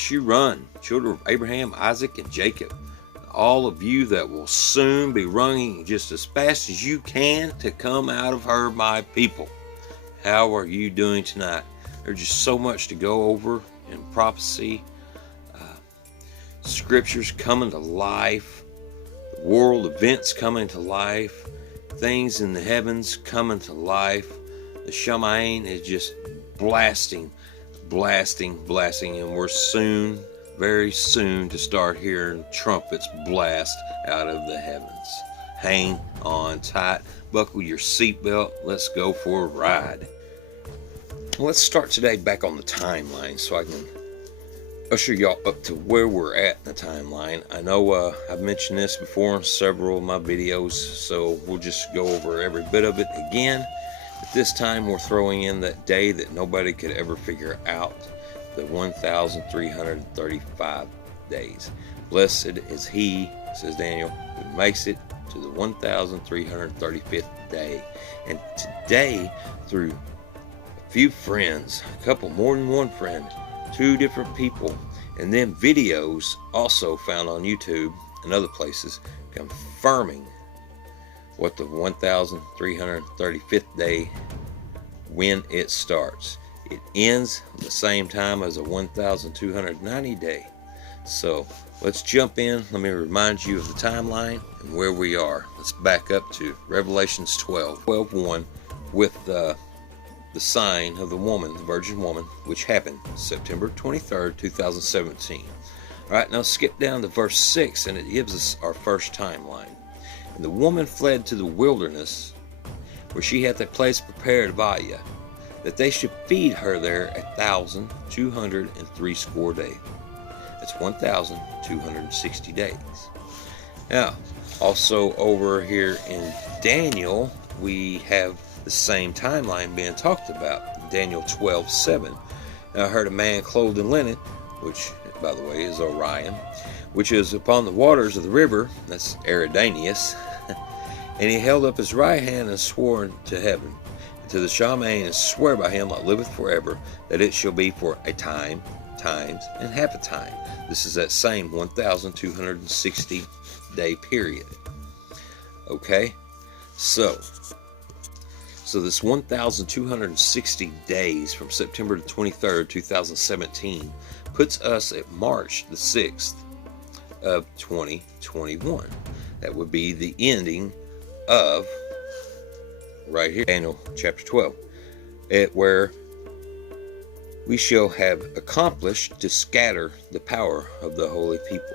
Yeshurun, children of Abraham, Isaac, and Jacob. All of you that will soon be running just as fast as you can to come out of her, my people. How are you doing tonight? There's just so much to go over in prophecy. Scriptures coming to life. World events coming to life. Things in the heavens coming to life. The Shamain is just blasting, and we're soon, very soon, to start hearing trumpets blast out of the heavens. Hang on tight, buckle your seatbelt, let's go for a ride. Let's start today back on the timeline so I can usher y'all up to where we're at in the timeline. I know I've mentioned this before in several of my videos, so we'll just go over every bit of it again. But this time we're throwing in that day that nobody could ever figure out, the 1,335 days. Blessed is he, says Daniel, who makes it to the 1,335th day. And today, through a few friends, a couple, more than one friend, 2 different people, and then videos also found on YouTube and other places confirming what the 1,335th day, when it starts. It ends the same time as a 1,290 day. So let's jump in. Let me remind you of the timeline and where we are. Let's back up to Revelations 12:1 with the sign of the woman, the virgin woman, which happened September 23rd, 2017. All right, now skip down to verse 6, and it gives us our first timeline. And the woman fled to the wilderness, where she had a place prepared of Ayah, that they should feed her there 1,260 days. That's 1,260 days. Now, also over here in Daniel, we have the same timeline being talked about. Daniel 12:7. Now I heard a man clothed in linen, which, by the way, is Orion, which is upon the waters of the river, that's Eridanius, and he held up his right hand and swore to heaven, and to the Shamain, and swear by him that liveth forever, that it shall be for a time, times, and half a time. This is that same 1,260 day period. Okay, so this 1,260 days from September the 23rd, 2017 puts us at March the 6th of 2021. That would be the ending of, right here, Daniel chapter 12, where we shall have accomplished to scatter the power of the holy people.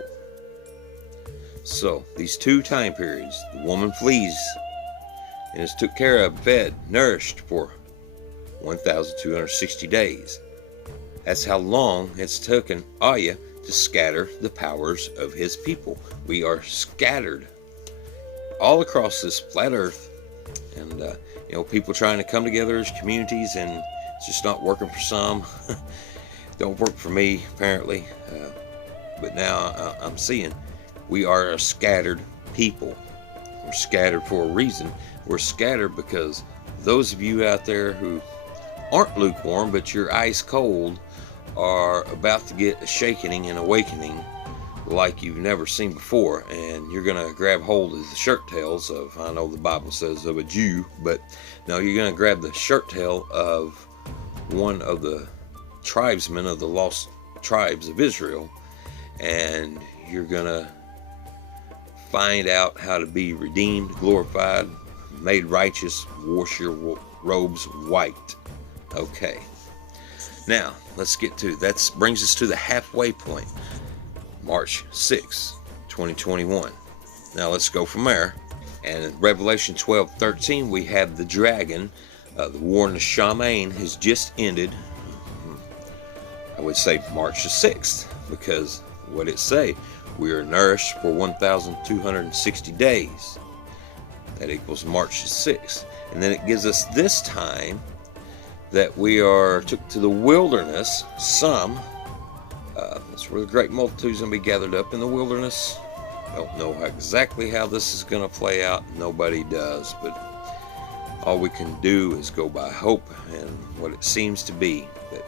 So these 2 time periods, the woman flees and is took care of, fed, nourished for 1,260 days. That's how long it's taken Ayah to scatter the powers of his people. We are scattered all across this flat earth, and people trying to come together as communities, and it's just not working for some. Don't work for me, apparently. But now I'm seeing we are a scattered people. We're scattered for a reason. We're scattered because those of you out there who aren't lukewarm, but you're ice cold, are about to get a shaking and awakening like you've never seen before, and you're going to grab hold of the shirt tails of, I know the Bible says of a Jew, but no, you're going to grab the shirt tail of one of the tribesmen of the lost tribes of Israel, and you're going to find out how to be redeemed, glorified, made righteous, wash your robes white. Okay, now let's get to that. Brings us to the halfway point, March 6, 2021. Now let's go from there. And in Revelation 12:13, we have the dragon. The war in the Shamain has just ended. I would say March the 6th, because what it say? We are nourished for 1,260 days. That equals March the 6th. And then it gives us this time that we are took to the wilderness. Some, that's where the great multitudes going to be gathered up in the wilderness. Don't know exactly how this is going to play out. Nobody does. But all we can do is go by hope and what it seems to be. But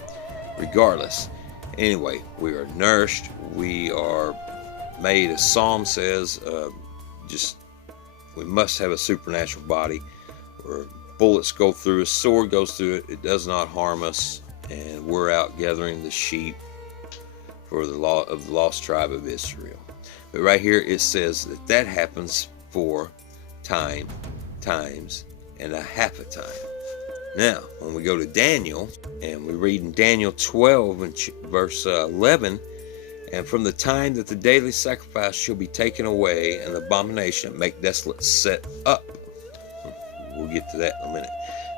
regardless. Anyway, we are nourished. We are made, as Psalm says, we must have a supernatural body where bullets go through us, sword goes through it, it does not harm us, and we're out gathering the sheep for the law of the lost tribe of Israel. But right here it says that happens for times, and a half a time. Now, when we go to Daniel, and we read in Daniel 12 and verse 11, and from the time that the daily sacrifice shall be taken away, and the abomination make desolate set up, we'll get to that in a minute,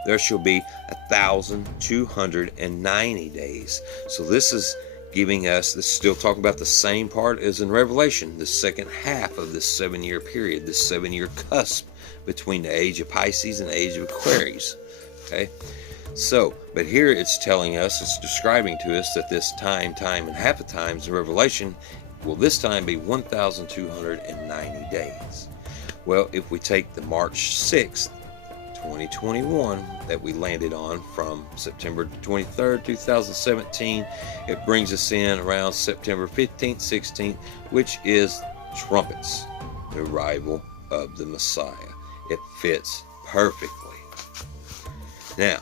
there shall be 1,290 days. So this is giving us, this is still talking about the same part as in Revelation, the second half of this 7-year period, this 7-year cusp between the age of Pisces and the age of Aquarius. Okay, so, but here it's telling us, it's describing to us that this time, and half a times in Revelation will this time be 1,290 days. Well, if we take the March 6th, 2021 that we landed on from September 23rd, 2017, it brings us in around September 15th, 16th, which is trumpets, the arrival of the Messiah. It fits perfectly. Now,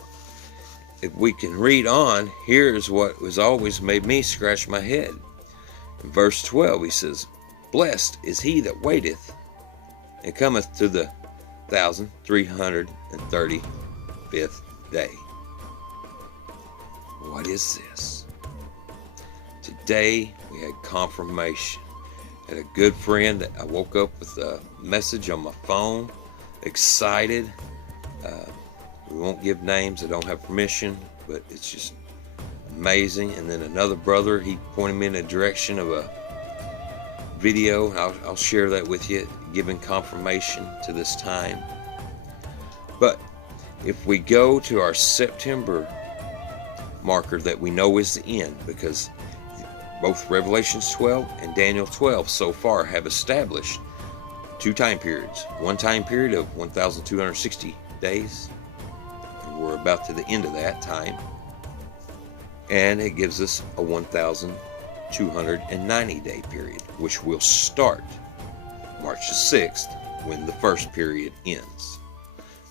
if we can read on, here's what has always made me scratch my head. In verse 12, he says, "Blessed is he that waiteth, and cometh to the 1,335th day." What is this? Today, we had confirmation. I had a good friend that I woke up with a message on my phone, excited. We won't give names, I don't have permission, but it's just amazing. And then another brother, he pointed me in the direction of a video. I'll share that with you, giving confirmation to this time. But if we go to our September marker that we know is the end, because both Revelations 12 and Daniel 12 so far have established 2 time periods. One time period of 1,260 days. We're about to the end of that time, and it gives us a 1,290 day period, which will start March the 6th when the first period ends.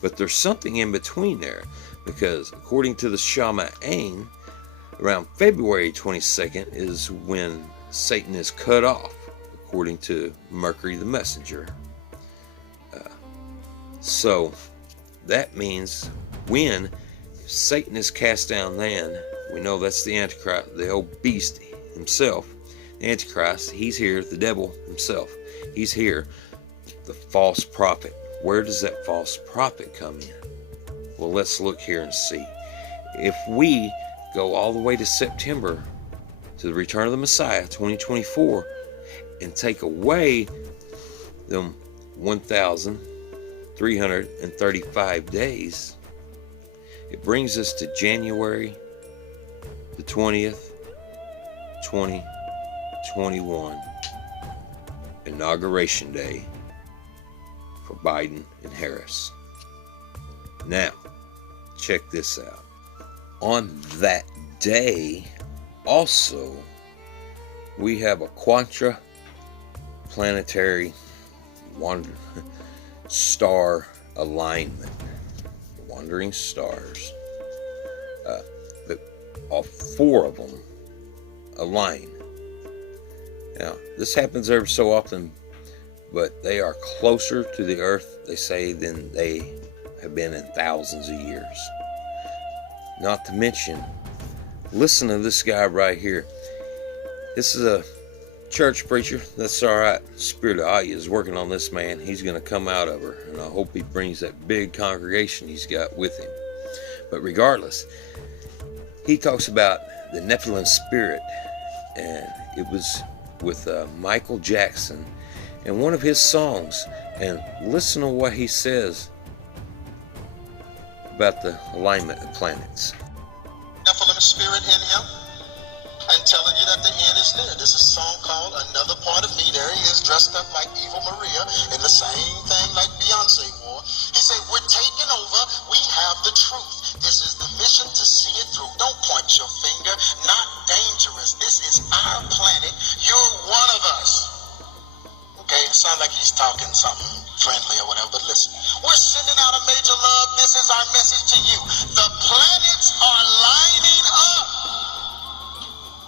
But there's something in between there, because according to the Shama Ain, around February 22nd is when Satan is cut off, according to Mercury the Messenger. So that means when Satan is cast down, then we know that's the Antichrist, the old beast himself. The Antichrist, he's here, the devil himself. He's here, the false prophet. Where does that false prophet come in? Well, let's look here and see. If we go all the way to September, to the return of the Messiah, 2024, and take away them 1,335 days, it brings us to January the 20th, 2021, Inauguration Day for Biden and Harris. Now, check this out. On that day, also, we have a quadruplanetary star alignment. Wandering stars. All 4 of them align. Now, this happens every so often, but they are closer to the earth, they say, than they have been in thousands of years. Not to mention, listen to this guy right here. This is a church preacher. That's all right. Spirit of Aya is working on this man. He's going to come out of her, and I hope he brings that big congregation he's got with him. But regardless, he talks about the nephelim spirit, and it was with Michael Jackson in one of his songs. And listen to what he says about the alignment of planets. Nephilim spirit in him, and telling you that the end is near. This is a song called Another Part of Me. There he is, dressed up like Evil Maria in the same thing like Beyonce wore. He said, "We're taking over. We have the truth. This is the mission to see it through. Don't point your finger. Not dangerous. This sound like he's talking something friendly or whatever, but listen. We're sending out a major love. This is our message to you. The planets are lining up.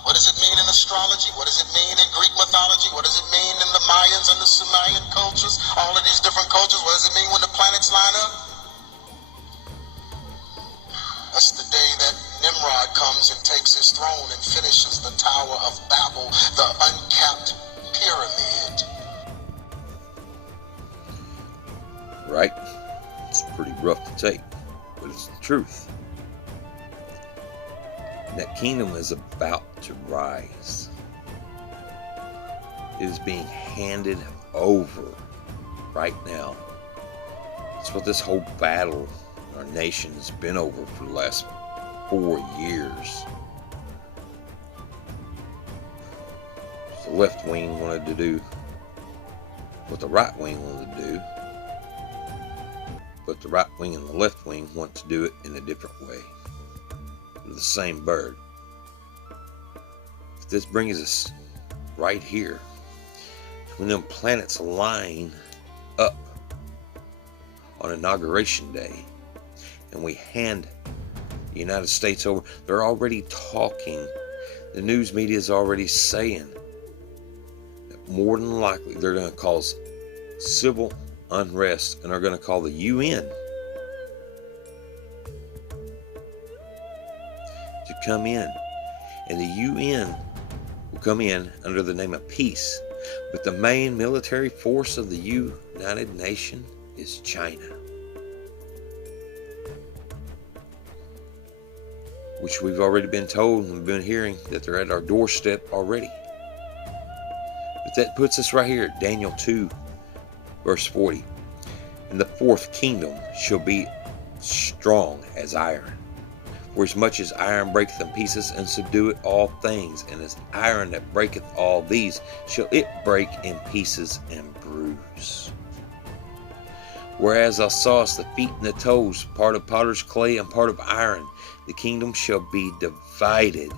What does it mean in astrology? What does it mean in Greek mythology? What does it mean in the Mayans and the Sumerian cultures? All of these different cultures. What does it mean when the planets line up? That's the day that Nimrod comes and takes his throne and finishes the Tower of Babel, the uncapped pyramid. Right? It's pretty rough to take, but it's the truth. And that kingdom is about to rise. It is being handed over right now. That's what this whole battle in our nation has been over for the last 4 years. The left wing wanted to do what the right wing wanted to do, but the right wing and the left wing want to do it in a different way. They're the same bird. This brings us right here. When them planets line up on Inauguration Day and we hand the United States over, they're already talking. The news media is already saying that more than likely they're going to cause civil unrest and are going to call the UN to come in. And the UN will come in under the name of peace. But the main military force of the United Nations is China, which we've already been told and been hearing that they're at our doorstep already. But that puts us right here, Daniel 2, verse 40. And the fourth kingdom shall be strong as iron. For as much as iron breaketh in pieces, and subdueth all things, and as iron that breaketh all these, shall it break in pieces and bruise. Whereas thou sawest the feet and the toes, part of potter's clay and part of iron, the kingdom shall be divided.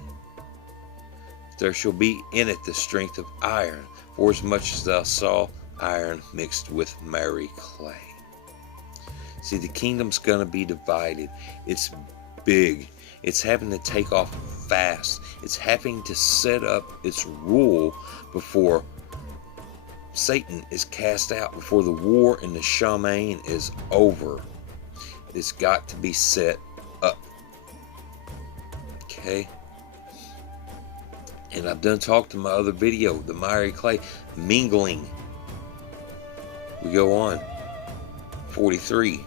There shall be in it the strength of iron, for as much as thou saw iron mixed with merry clay. See, the kingdom's going to be divided. It's big. It's having to take off fast. It's having to set up its rule before Satan is cast out, before the war in the shaman is over. It's got to be set up. Okay? And I've done talked in my other video, the miry clay, mingling. We go on. 43.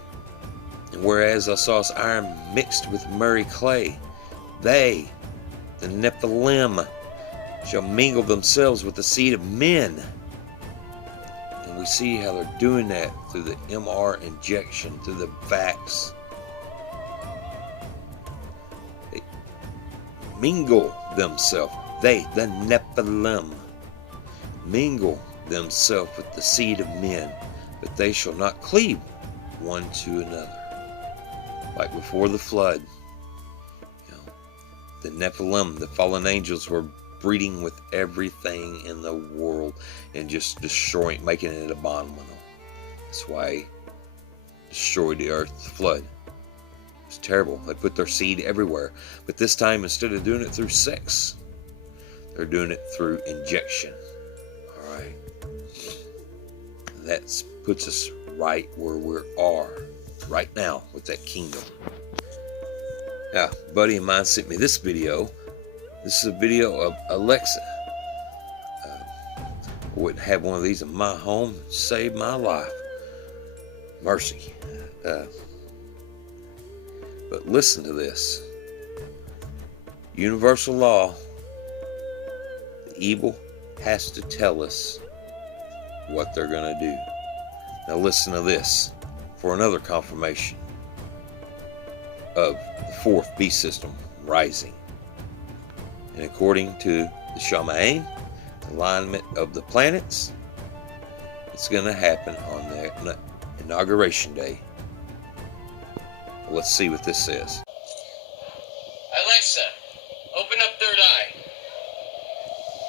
And whereas thou sawest iron mixed with merry clay, they, the nephelim, shall mingle themselves with the seed of men. And we see how they're doing that through the MR injection, through the vax. They mingle themselves. They, the nephelim, mingle themselves with the seed of men, but they shall not cleave one to another. Like before the flood, the Nephilim, the fallen angels, were breeding with everything in the world and just destroying, making it abominable. That's why he destroyed the earth, the flood. It's terrible. They put their seed everywhere. But this time, instead of doing it through sex, they're doing it through injection. Alright. That puts us right where we are right now with that kingdom. Now, a buddy of mine sent me this video. This is a video of Alexa. I wouldn't have one of these in my home. It saved my life. Mercy. But listen to this. Universal law. The evil has to tell us what they're going to do. Now listen to this for another confirmation of the fourth beast system rising. And according to the shaman, the alignment of the planets, it's going to happen on the Inauguration Day. Let's see what this says. Alexa, open up third eye.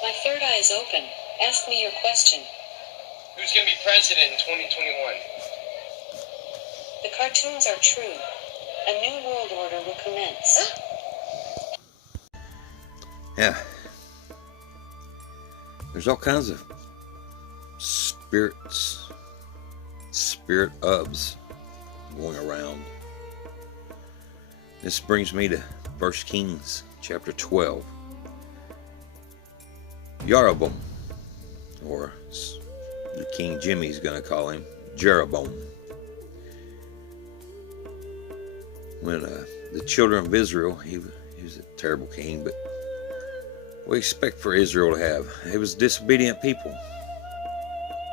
My third eye is open. Ask me your question. Who's going to be president in 2021? The cartoons are true. A new world order will commence. Yeah. There's all kinds of spirit ofs going around. This brings me to 1 Kings chapter 12. Jeroboam, or the King Jimmy's going to call him Jeroboam. When the children of Israel, he was a terrible king, but what do you expect for Israel to have? It was disobedient people.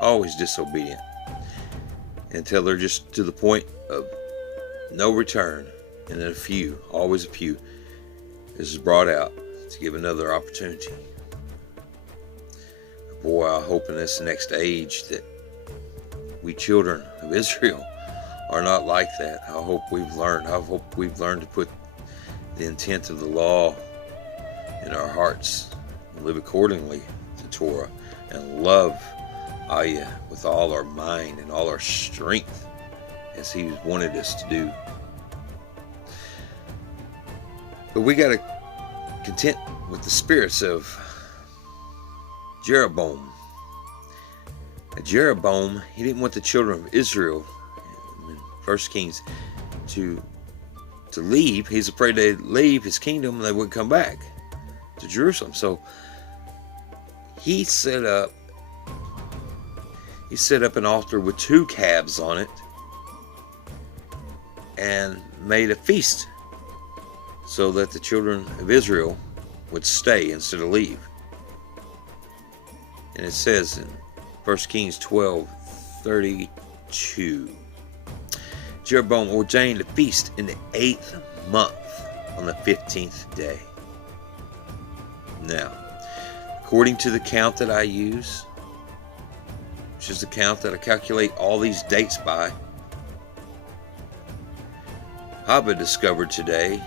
Always disobedient. Until they're just to the point of no return. And then always a few, is brought out to give another opportunity. Boy, I hope in this next age that we children of Israel are not like that. I hope we've learned to put the intent of the law in our hearts and live accordingly to Torah and love Ayah with all our mind and all our strength as He wanted us to do. But we got to content with the spirits of Jeroboam. Jeroboam, he didn't want the children of Israel in 1 Kings to leave. He's afraid they'd leave his kingdom and they wouldn't come back to Jerusalem. So he set up an altar with 2 calves on it and made a feast so that the children of Israel would stay instead of leave. And it says in 1 Kings 12:32, Jeroboam ordained a feast in the 8th month on the 15th day. Now, according to the count that I use, which is the count that I calculate all these dates by, Haba discovered today,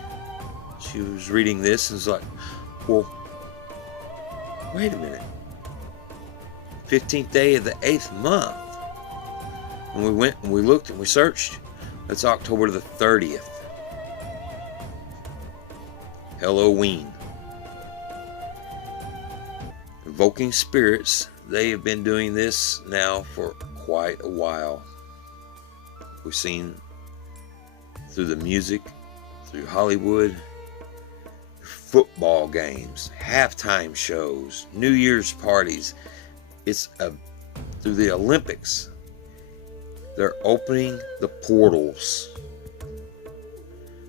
she was reading this and was like, well, wait a minute. 15th day of the 8th month. And we went and we looked and we searched. That's October the 30th. Halloween. Invoking spirits, they have been doing this now for quite a while. We've seen through the music, through Hollywood, football games, halftime shows, New Year's parties. It's through the Olympics. They're opening the portals.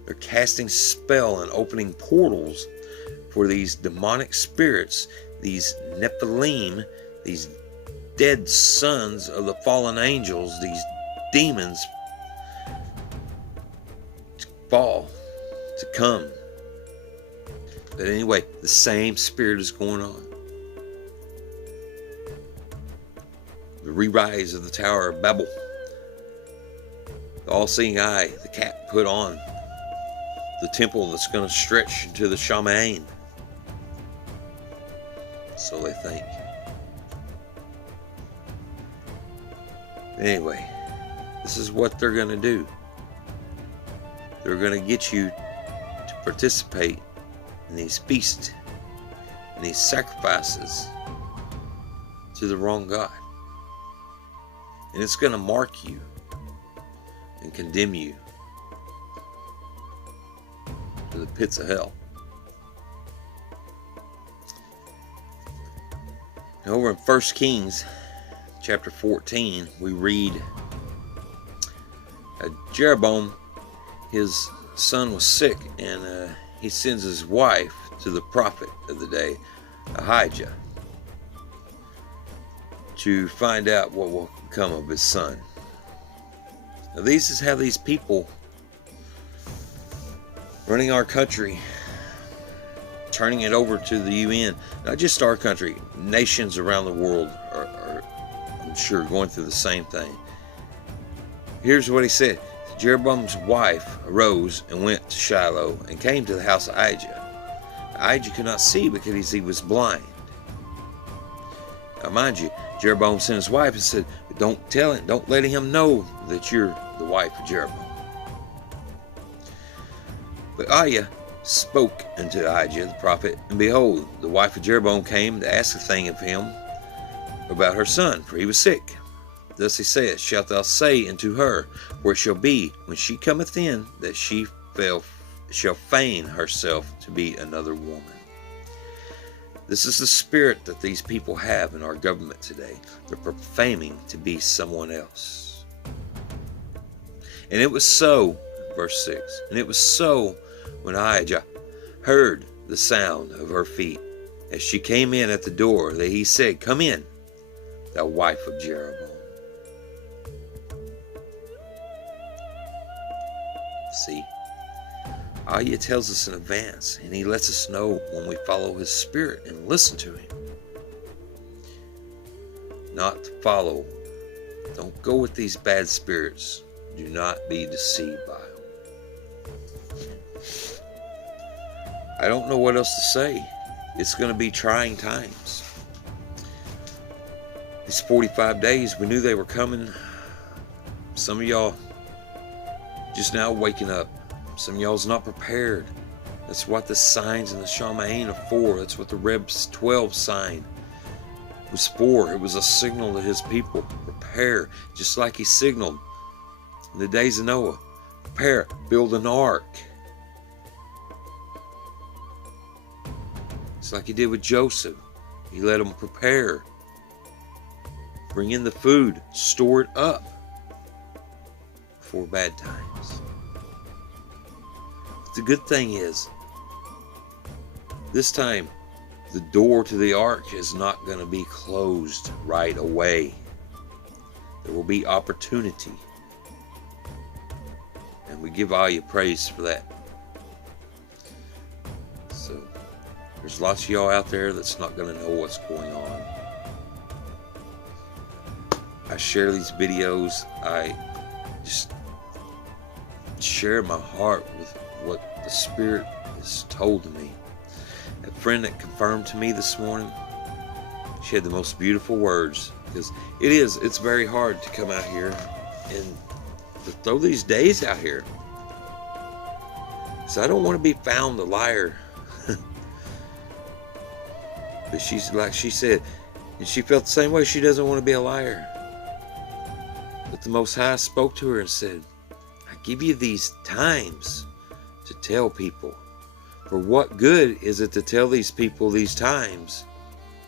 They're casting spell and opening portals for these demonic spirits, these nephelim, these dead sons of the fallen angels, these demons to fall, to come. But anyway, the same spirit is going on. The re-rise of the Tower of Babel. The all-seeing eye, the cat put on. The temple that's going to stretch into the Shamaim. So they think. Anyway, this is what they're going to do. They're going to get you to participate in these feasts and these sacrifices to the wrong God. And it's going to mark you and condemn you to the pits of hell. And over in 1 Kings chapter 14, we read Jeroboam, his son was sick, and he sends his wife to the prophet of the day, Ahijah, to find out what will come of his son. Now, this is how these people running our country, turning it over to the UN, not just our country, nations around the world are I'm sure, going through the same thing. Here's what he said. Jeroboam's wife arose and went to Shiloh and came to the house of Ahijah. Ahijah could not see because he was blind. Now mind you, Jeroboam sent his wife and said, don't tell him, don't let him know that you're the wife of Jeroboam. But Ahijah spoke unto Ahijah the prophet, and behold, the wife of Jeroboam came to ask a thing of him about her son, for he was sick. Thus he said, shalt thou say unto her, for it shall be, when she cometh in, that she shall feign herself to be another woman. This is the spirit that these people have in our government today. They're proclaiming to be someone else. And it was so, verse 6, and it was so when Ahijah heard the sound of her feet, as she came in at the door, that he said, come in, thou wife of Jeroboam. See, Ahijah tells us in advance, and he lets us know when we follow his spirit and listen to him. Not to follow. Don't go with these bad spirits. Do not be deceived by them. I don't know what else to say. It's going to be trying times. These 45 days, we knew they were coming. Some of y'all just now waking up. Some of y'all's not prepared. That's what the signs and the Shamaim are for. That's what the Reb's 12 sign was for. It was a signal to his people. Prepare, just like he signaled in the days of Noah. Prepare, build an ark. It's like he did with Joseph. He let them prepare. Bring in the food, store it up for bad times. The good thing is, this time, the door to the ark is not going to be closed right away. There will be opportunity. And we give Ahijah praise for that. So, there's lots of y'all out there that's not going to know what's going on. I share these videos. I just share my heart with what the Spirit has told me. A friend that confirmed to me this morning, she had the most beautiful words, because it's very hard to come out here and to throw these days out here. So I don't want to be found a liar. But she's like she said, and she felt the same way. She doesn't want to be a liar. But the Most High spoke to her and said, I give you these times to tell people. For what good is it to tell these people these times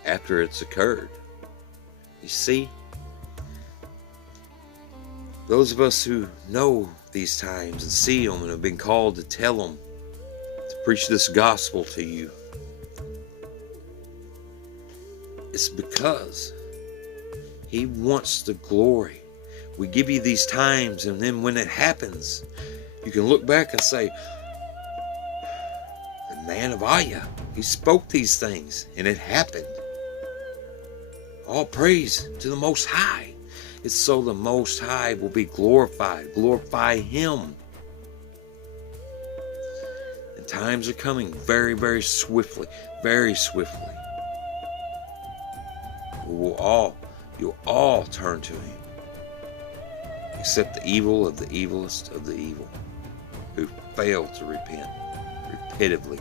after it's occurred? You see, those of us who know these times and see them and have been called to tell them, to preach this gospel to you, it's because He wants the glory. We give you these times, and then when it happens, you can look back and say, the man of Ahijah, he spoke these things, and it happened. All praise to the Most High. It's so the Most High will be glorified. Glorify Him. And times are coming very, very swiftly. Very swiftly. You'll all turn to Him. Except the evil of the evilest of the evil, who fail to repent. Repetitively.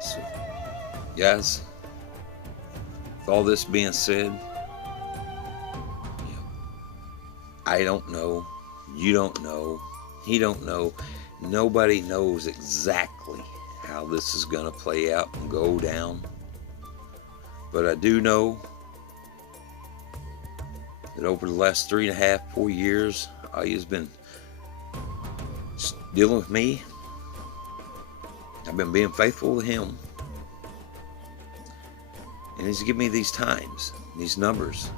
So, guys, with all this being said, I don't know, you don't know, he don't know, nobody knows exactly how this is going to play out and go down. But I do know that over the last 3.5, 4 years, Ahijah's been dealing with me. I've been being faithful to him. And he's given me these times, these numbers.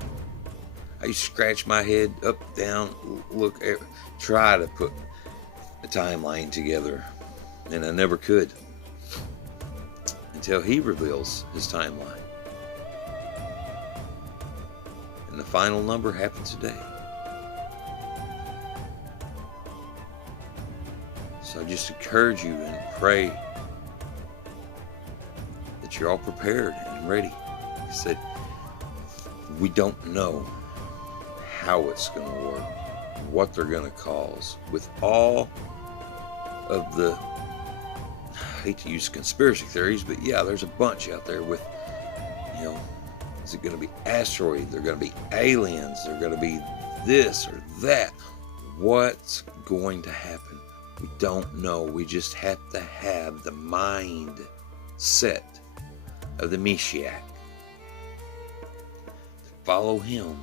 I used to scratch my head up, down, look, try to put a timeline together. And I never could. Until he reveals his timeline. And the final number happened today. So I just encourage you and pray that you're all prepared and ready. He said, we don't know how it's going to work, what they're going to cause. With all of the, I hate to use conspiracy theories, but yeah, there's a bunch out there with, is it going to be asteroids? They're going to be aliens. They're going to be this or that. What's going to happen? We don't know. We just have to have the mind set of the Meshiach. To follow him,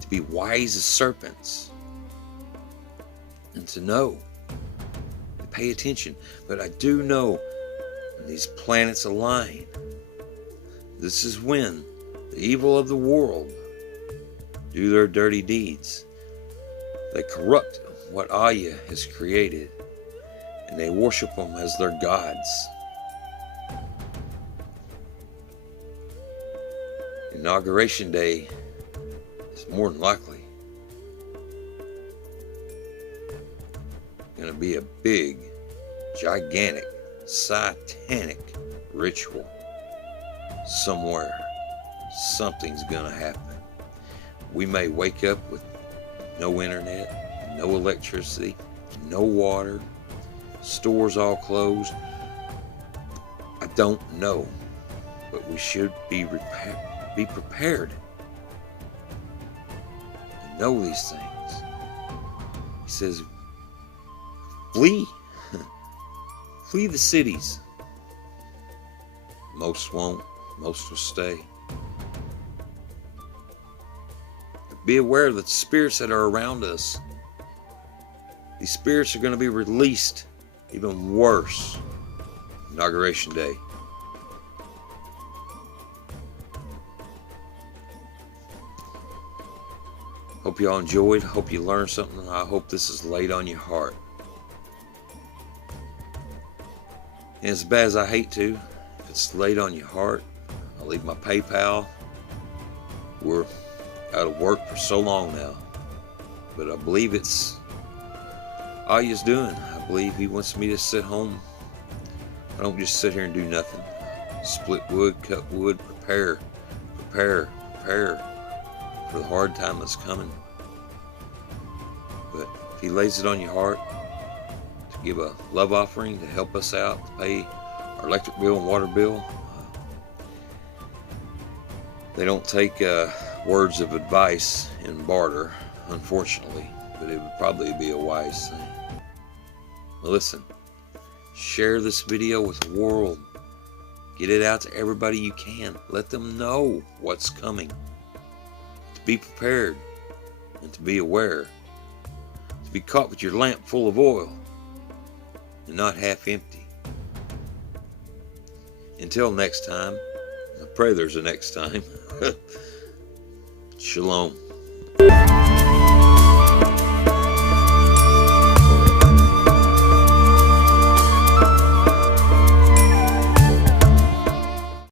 to be wise as serpents, and to know, to pay attention. But I do know when these planets align, this is when the evil of the world do their dirty deeds. They corrupt what Aya has created, and they worship them as their gods. Inauguration Day is more than likely going to be a big, gigantic, satanic ritual somewhere. Something's going to happen. We may wake up with no internet, no electricity, no water, stores all closed. I don't know, but we should be prepared to know these things. He says, flee. Flee the cities. Most won't, most will stay. Be aware that the spirits that are around us, these spirits are going to be released even worse. Inauguration Day. Hope y'all enjoyed. Hope you learned something. I hope this is laid on your heart. And as bad as I hate to, if it's laid on your heart, I'll leave my PayPal. We're out of work for so long now, but I believe it's all he's doing. I believe he wants me to sit home. I don't just sit here and do nothing. Split wood, cut wood, prepare for the hard time that's coming. But if he lays it on your heart to give a love offering to help us out, to pay our electric bill and water bill, they don't take words of advice in barter, unfortunately, but it would probably be a wise thing. Now listen, share this video with the world. Get it out to everybody you can. Let them know what's coming. To be prepared and to be aware. To be caught with your lamp full of oil and not half empty. Until next time, I pray there's a next time. Shalom.